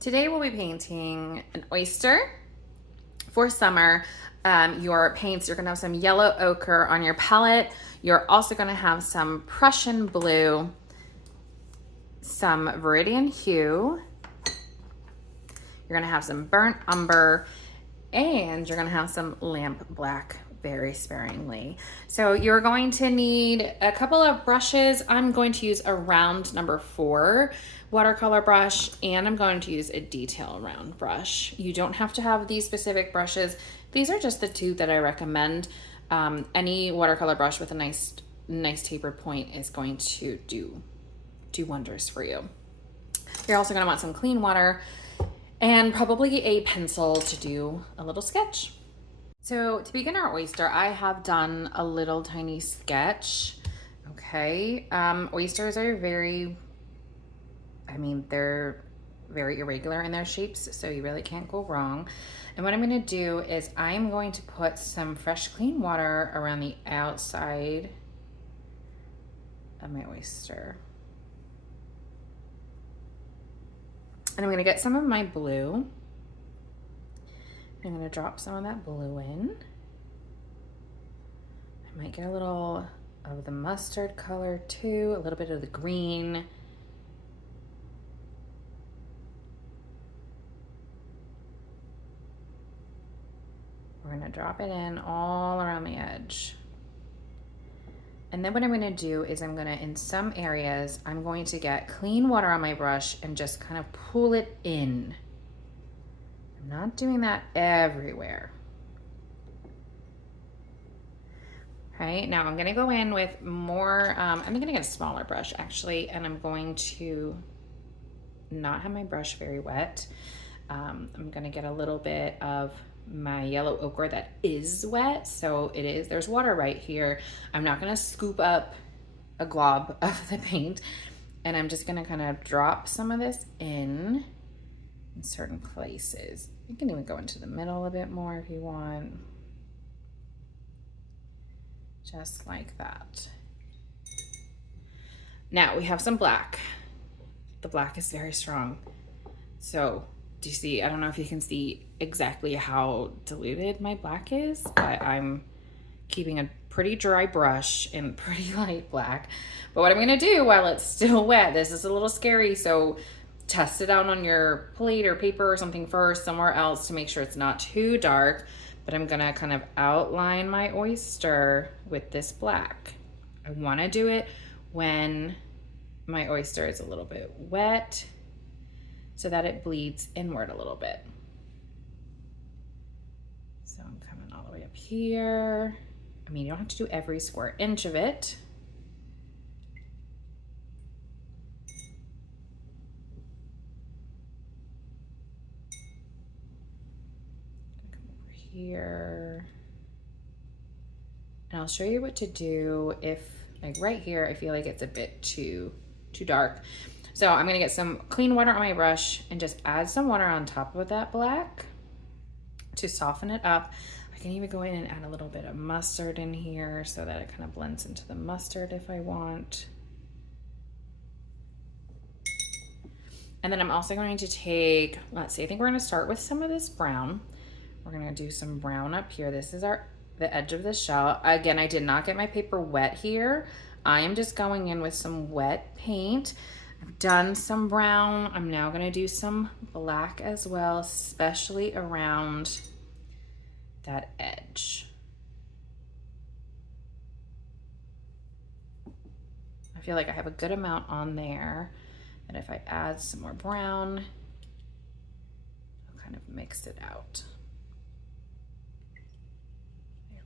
Today we'll be painting an oyster for summer. Your paints, you're gonna have some yellow ochre on your palette. You're also gonna have some Prussian blue, some Viridian hue. You're gonna have some burnt umber, and you're gonna have some lamp black very sparingly. So you're going to need a couple of brushes. I'm going to use a round number 4 watercolor brush, and I'm going to use a detail round brush. You don't have to have these specific brushes. These are just the 2 that I recommend. Any watercolor brush with a nice tapered point is going to do wonders for you. You're also gonna want some clean water and probably a pencil to do a little sketch. So to begin our oyster, I have done a little tiny sketch. Okay, oysters are they're very irregular in their shapes, so you really can't go wrong. And what I'm gonna do is I'm going to put some fresh clean water around the outside of my oyster. And I'm gonna get some of my blue. I'm gonna drop some of that blue in. I might get a little of the mustard color too, a little bit of the green. We're gonna drop it in all around the edge. And then what I'm gonna do is in some areas, I'm going to get clean water on my brush and just kind of pull it in. I'm not doing that everywhere. Okay, now I'm gonna go in with more, I'm gonna get a smaller brush actually, and I'm going to not have my brush very wet. I'm gonna get a little bit of my yellow ochre that is wet, so there's water right here. I'm not gonna scoop up a glob of the paint, and I'm just gonna kind of drop some of this in certain places. You can even go into the middle a bit more if you want. Just like that. Now we have some black. The black is very strong. So do you see, I don't know if you can see exactly how diluted my black is, but I'm keeping a pretty dry brush and pretty light black. But what I'm gonna do while it's still wet, this is a little scary, so test it out on your plate or paper or something first, somewhere else, to make sure it's not too dark. But I'm gonna kind of outline my oyster with this black. I wanna do it when my oyster is a little bit wet so that it bleeds inward a little bit. So I'm coming all the way up here. I mean, you don't have to do every square inch of it. Come over here. And I'll show you what to do if, like right here, I feel like it's a bit too dark. So I'm gonna get some clean water on my brush and just add some water on top of that black to soften it up. I can even go in and add a little bit of mustard in here so that it kind of blends into the mustard if I want. And then I'm also going to take, let's see, I think we're gonna start with some of this brown. We're gonna do some brown up here. This is the edge of the shell. Again, I did not get my paper wet here. I am just going in with some wet paint. I've done some brown. I'm now gonna do some black as well, especially around that edge. I feel like I have a good amount on there, and if I add some more brown, I'll kind of mix it out. There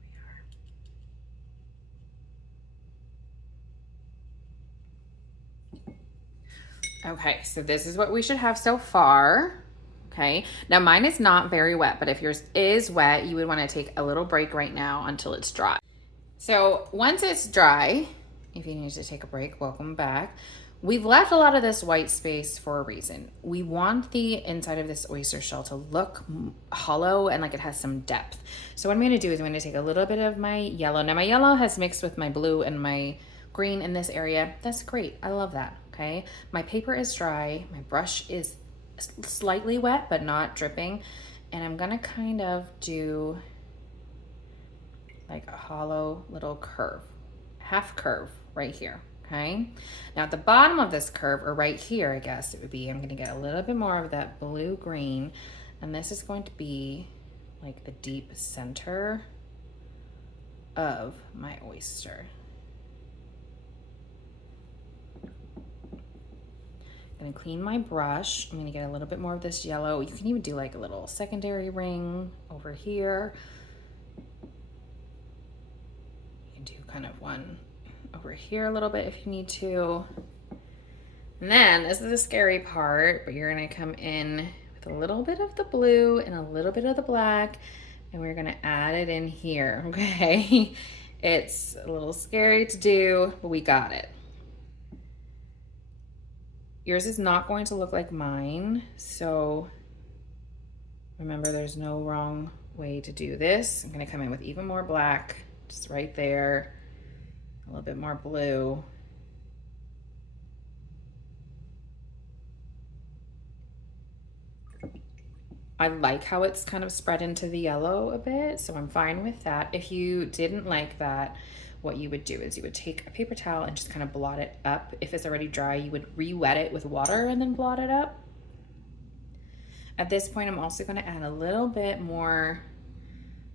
we are. Okay, so this is what we should have so far. Okay, now mine is not very wet, but if yours is wet, you would want to take a little break right now until it's dry. So once it's dry, if you need to take a break, welcome back. We've left a lot of this white space for a reason. We want the inside of this oyster shell to look hollow and like it has some depth. So what I'm gonna do is I'm gonna take a little bit of my yellow. Now my yellow has mixed with my blue and my green in this area. That's great, I love that, okay? My paper is dry, my brush is slightly wet, but not dripping. And I'm gonna kind of do like a hollow little curve, half curve right here, okay? Now at the bottom of this curve, or right here, I guess it would be, I'm gonna get a little bit more of that blue-green, and this is going to be like the deep center of my oyster. I'm gonna clean my brush. I'm gonna get a little bit more of this yellow. You can even do like a little secondary ring over here. You can do kind of one over here a little bit if you need to. And then this is the scary part, but you're gonna come in with a little bit of the blue and a little bit of the black, and we're gonna add it in here, okay? It's a little scary to do, but we got it. Yours is not going to look like mine, so remember there's no wrong way to do this. I'm gonna come in with even more black, just right there, a little bit more blue. I like how it's kind of spread into the yellow a bit, so I'm fine with that. If you didn't like that, what you would do is you would take a paper towel and just kind of blot it up. If it's already dry, you would re-wet it with water and then blot it up. At this point, I'm also gonna add a little bit more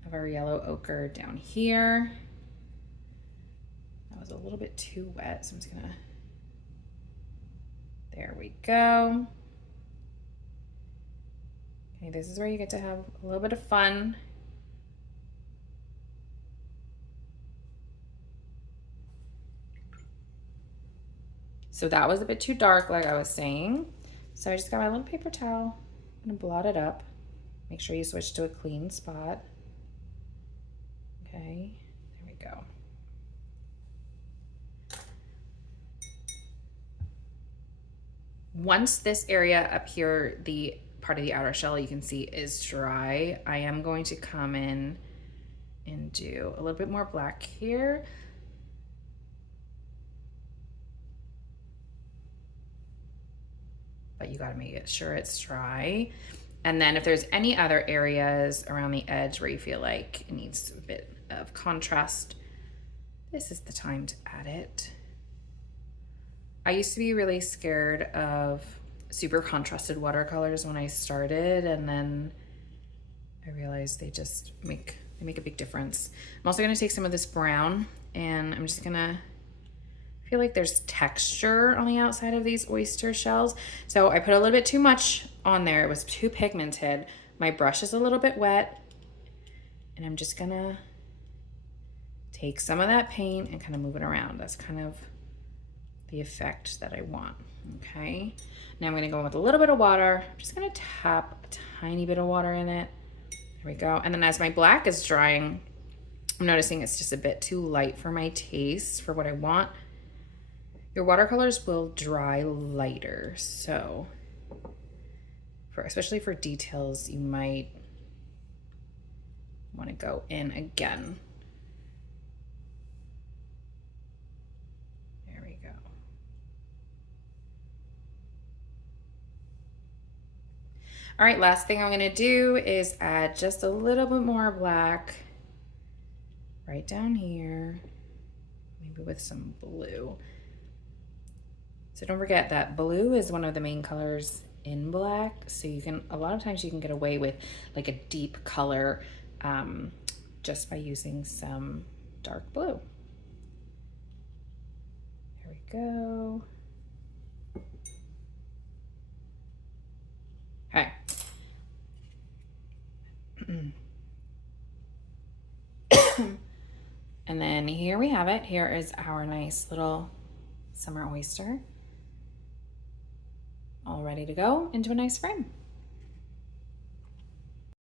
of our yellow ochre down here. That was a little bit too wet, so I'm just gonna, there we go. Okay, this is where you get to have a little bit of fun. So that was a bit too dark, like I was saying. So I just got my little paper towel. I'm gonna blot it up. Make sure you switch to a clean spot. Okay, there we go. Once this area up here, the part of the outer shell you can see is dry, I am going to come in and do a little bit more black here. But you gotta make sure it's dry. And then if there's any other areas around the edge where you feel like it needs a bit of contrast, this is the time to add it. I used to be really scared of super contrasted watercolors when I started, and then I realized they just make a big difference. I'm also gonna take some of this brown, and I'm just gonna feel like there's texture on the outside of these oyster shells. So I put a little bit too much on there. It was too pigmented. My brush is a little bit wet, and I'm just gonna take some of that paint and kind of move it around. That's kind of the effect that I want, okay? Now I'm gonna go in with a little bit of water. I'm just gonna tap a tiny bit of water in it. There we go. And then as my black is drying, I'm noticing it's just a bit too light for my taste, for what I want. Your watercolors will dry lighter, so especially for details, you might want to go in again. There we go. All right, last thing I'm gonna do is add just a little bit more black right down here, maybe with some blue. So don't forget that blue is one of the main colors in black. So you can, a lot of times you can get away with like a deep color just by using some dark blue. There we go. Okay. And then here we have it. Here is our nice little summer oyster, all ready to go into a nice frame.